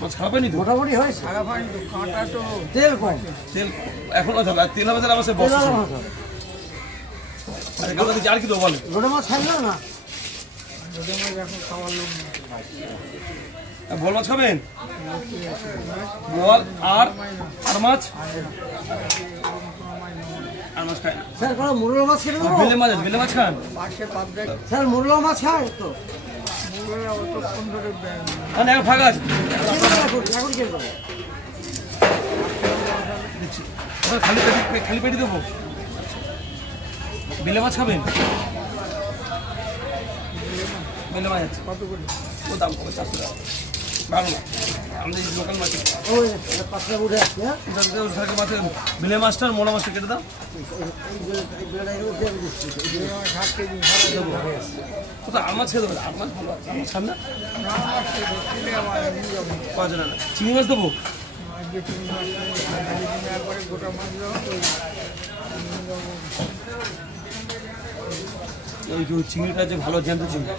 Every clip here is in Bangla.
মাছ খারাপ হয়নি তো? মোটামুটি হয়েছে। খারাপ হয়নি তো, কাঁটা তো তেল কম। তেল এখনো আছে, তেল হবে তাহলে আমার বস আর কি দেবো বলে? লোটে মাছ খাইল না? লোটে মাছ এখন খাওয়ার লোক নেই। বল মাছ খাবেন? বল আর মাছ? আর মাছ খায় না স্যার, কোনো মুরলা মাছ খেতে দেবো? বেলে মাছ আছে, বেলে মাছ খান? পাশে পাবলিক স্যার, মুরলা মাছ খায় তো? মুরগিরা অতক্ষণ ধরে মানে এখন ফাঁকা আছে এখন কে দেবো? দিচ্ছি। খালি পেটি দেবো? বেলে মাছ খাবেন? বেলে মাছ আছে কত করে? ও দাম কমে 400 টাকা। ভালো না, আমাদের লোকাল মাছ। ওই পাঁচটা উঠে আসছে। মাছে বেলে মাছটা আর মোলা মাছটা কেটে দাও। কোথাও আর মাছ খেয়ে দেবো? আর মাছ ভালো আছে, আর মাছ খান না? পাঁচ না, চিংড়ি মাছ দেবো? গোটা মাছ ওই যে চিংড়িটা যে ভালো জ্যান্ত চিংড়ি,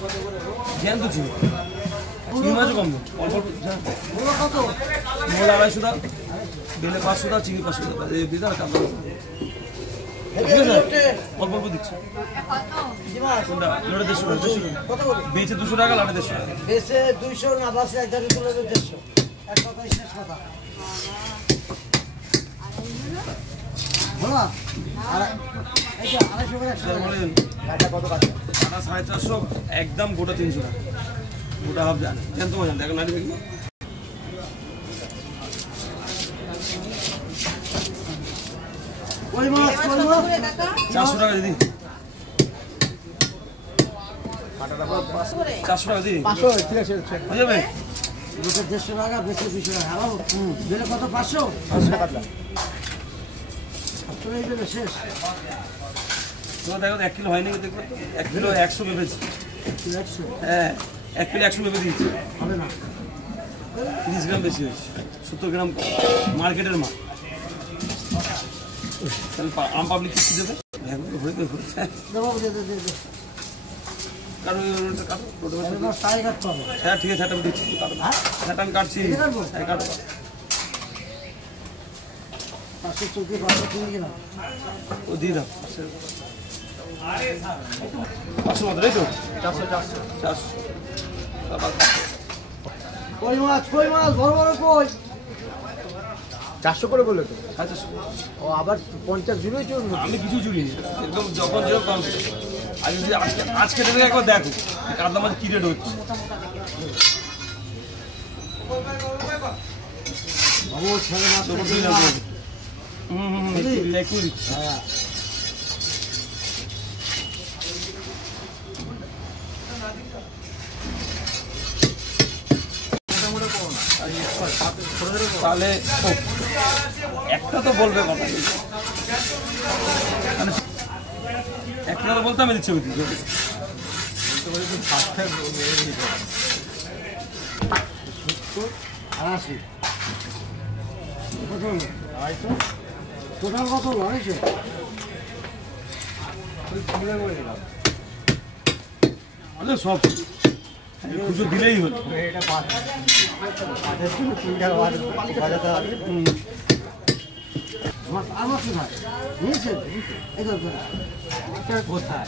চিংড়ি মাছও কম দেবো। অল্প মোলা 250 টাকা, বেলে 500 টাকা, চিংড়ি 500 টাকা। দিদা কাঁদা ঠিক আছে, অল্প দিচ্ছি। কোনটা? লোটে 150 টাকা। বেচে 200 টাকা, লাটে 150 টাকা। বেশে 200 না, বাসে এক ধারে তুলে 150। এক কথা শেষ কথা। বলা আর এই যে 250 করে 100 বলেন টাকা কত কাটে? কাটা 450, একদম গোটা 300 টাকা। গোটা হাফ জান জ্যান্ত মাছ দেখো নাড়ি দেখি। কই মাছ 400 টাকা দিদি, 400 টাকা দিদি 500 ঠিক আছে হয়ে যাবে। দুটো 150 টাকা, বেশি 200 টাকা। হ্যালো, বেলে কত? 500 টাকা। 500 এই বেলে শেষ। তো দেখো 1 কিলো হয়নি, দেখবে 1 কিলো 100 ভেবেছি। 100 হ্যাঁ 1 কিলো 100 ভেবে দিয়েছি। হবে না? 30 গ্রাম বেশি হয়েছে, 70 গ্রাম মার্কেটের মাল। তাহলে আম পাবলিক কি দেবে? দেবো, দে দে দে দে। তাই কাটতে হবে। হ্যাঁ ঠিক আছে, আমি দিচ্ছি, কাটো। হ্যাঁ আমি কাটছি, হ্যাঁ কাটো। 500 চৌকি 500 কিনে গেলাম। ও দিয়ে দাও 500 মতো, তাই তো? 400। কই মাছ বড় বড় কই? 400 করে বললো তো। আচ্ছা ও আবার 50 জুড়ে চলুন। আমি কিছু জুড়িনি, একদম যখন যেরকম আজ যদি আজকে থেকে একবার দেখো কাতলা মাছ কি রেট হচ্ছে। বাবু ছেলে মাছ একটু দিচ্ছি। হ্যাঁ। তাহলে একটা তো বলবে কথা, একটা তো বলতে আমি দিচ্ছি। টোটাল কত? 250। আরে সব খুচরো দিলেই হলো। আমার কি ভাই নিয়েছেন? কোথায়